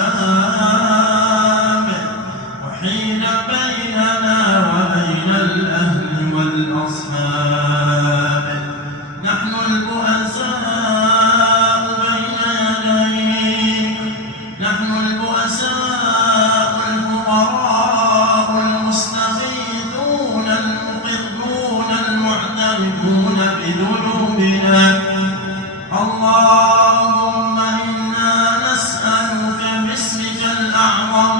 الأحزاب وحيل بيننا وبين الأهل والأصحاب. نحن البؤساء بين يديك، نحن البؤساء الفقراء المستغيثون المقرون المعترفون بذنوبنا. اللهم إنا نسألك باسمك الأعظم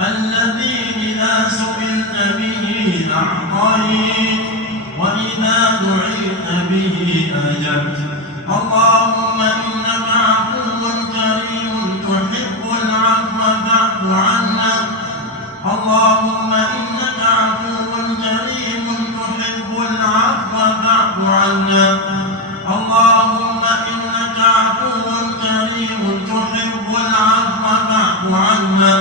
الذي إذا سئلت به أعطيت وإذا دعيت به أجبت. اللهم إنك عفو كريم تحب العفو فاعف عنا. اللهم إنك عفو كريم تحب العفو فاعف عنا. اللهم إنك عفو كريم تحب العفو فاعف عنا.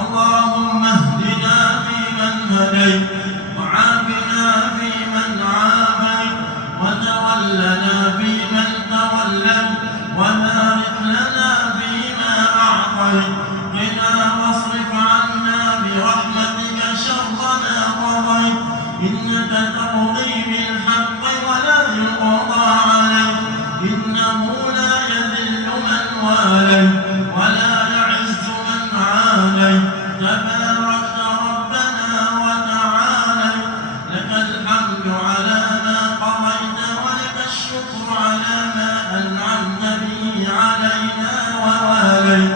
اللهم اهدنا فيمن هديت وعافنا فيمن عافيت وتولنا فيمن توليت وبارك لنا فيما أعطيت. قنا واصرف عنا برحمتك شر ما قضيت. إنك تقضي بالحق ولا يقضى عليك. إنه لا يذل من واليت ولا يعز من عاديت. تباركت ربنا وتعاليت. لك الحمد على ما قضيت ولك الشكر على ما أنعمت به علينا وواليت.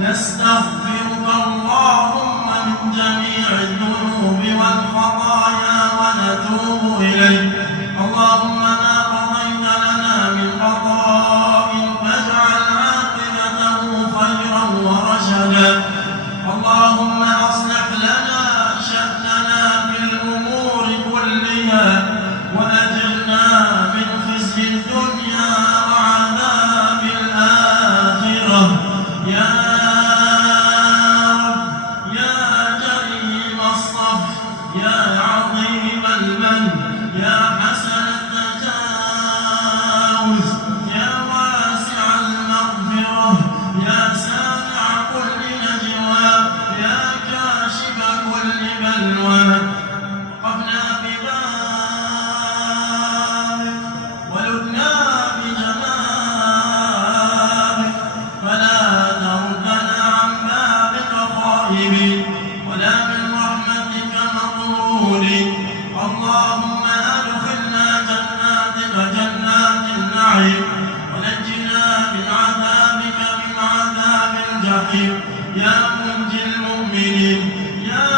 نستغفرك اللهم من جميع الذنوب والخطايا ونتوب إليك. اللهم ما قضيت لنا من قضاء فاجعل عاقبته خيرا ورشدا. اللهم أصلح لنا شأننا في الأمور كلها وأجرنا من خزي الدنيا وعذاب الآخرة. يا رب يا كريم الصف يا عظيم المن يا حسن التجاوز يا واسع المغفرة يا سامع كل نجوى يا كاشف كل بلوى. وقفنا ببابك ولدنا بجنابك فلا تردنا عن بابك خائبين ولا من رحمتك مطرودين. اللهم أدخلنا جناتك جنات النعيم ونجنا من عذابك من عذاب الجحيم. يا منجي المؤمنين يا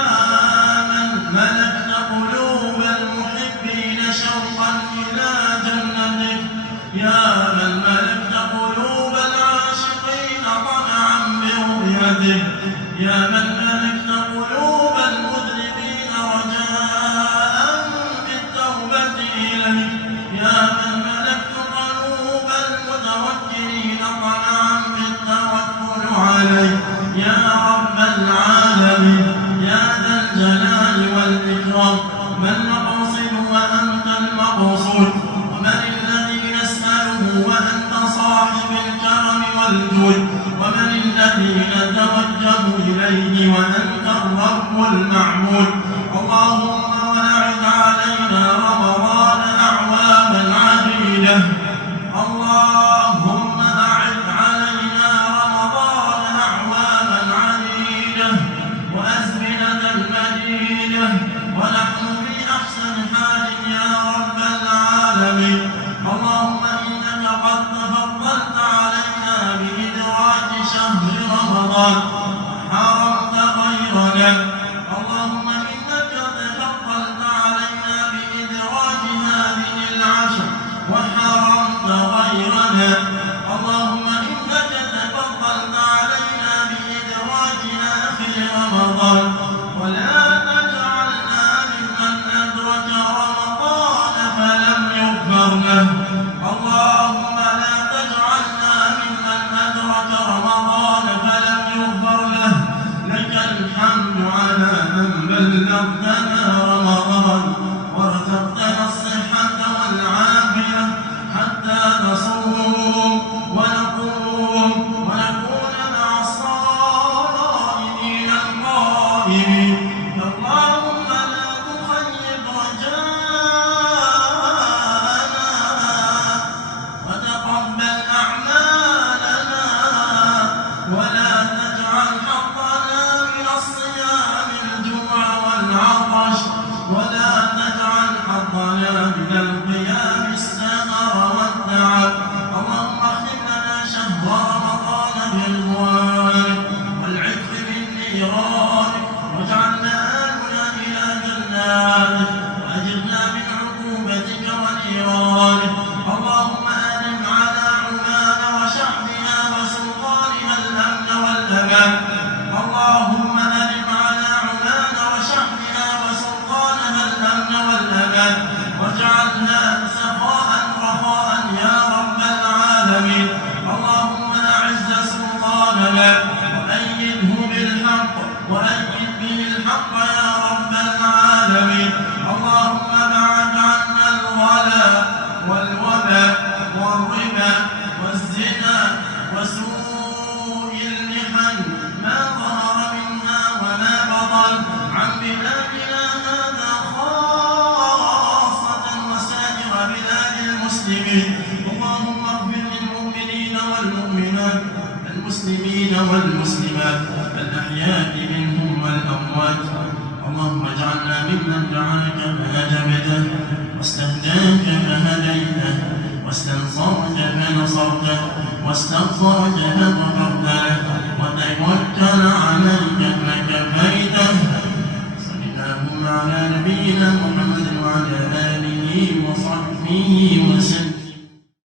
من ملكت قلوب المحبين شوقا إلى جنتك. يا من ملكت قلوب العاشقين طمعا برؤيتك. يا من ملكت قلوب المذنبين رجاء بالتوبة إليك. يا من ملكت قلوب المتوكلين طمعا بالتوكل عليك. يا رب العالمين يا ذا الجلال والإكرام من نقصد وأنت المقصود ومن الذي نسأله وأنت صاحب الكرم والجود ومن الذي نتوجه إليه وأنت الرب المعبود. اللهم وأعد علينا رمضان أعواما عديدة. اللهم أعد علينا رمضان أعواما عديدة وأزمنة مديدة ونحن في أحسن حال يا رب العالمين. اللهم إنك قد تفضلت علينا بإدراك شهر رمضان حرمت غيرنا. اللهم إنك تفضلت علينا بإدراك هذه العشر وحرمت غيرنا. اللهم إنك تفضلت علينا بإدراك آخر رمضان ولا تجعلنا ممن أدرك رمضان فلم يغفر له. اللهم لا تجعلنا ممن أدرك رمضان فلم يغفر الخائبين. اللهم لا تخيب رجاءنا وتقبل أعمالنا، ولا تجعل حظنا من الصيام الجوع والعطش، ولا تجعل حظنا من القيام السهر والتعب. اللهم اختم لنا شهر رمضان برضوانك والعتق من نيرانك، واجعلنا آلنا إلى جناتك، وأجرنا من عقوبتك ونيرانك. اللهم أدم على عمان وشعبها وسلطانها الأمن والأمان. اللهم أدم على عمان وشعبها وسلطانها الأمن والأمان، واجعلها سخاء رخاء يا رب العالمين. اللهم أعز سلطاننا وأيده بالحق، وأيد به الحق يا رب العالمين. اللهم بعد عنا الغلاء والوباء والربا والزنا وسوء المحن ما ظهر منها وما بطن عن بلادنا هذا خاصة وسائر بلاد المسلمين. اللهم اغفر للمؤمنين والمؤمنات، المسلمين والمسلمات، الأحياء منهم والأموات. اللهم اجعلنا ممن دعاك فأجبته، واستهداك فهديته، واستنصرك فنصرته، واستغفرك فغفرته، وتوكل عليك فكفيته. صل اللهم على نبينا محمد وعلى آله وصحبه وسلم.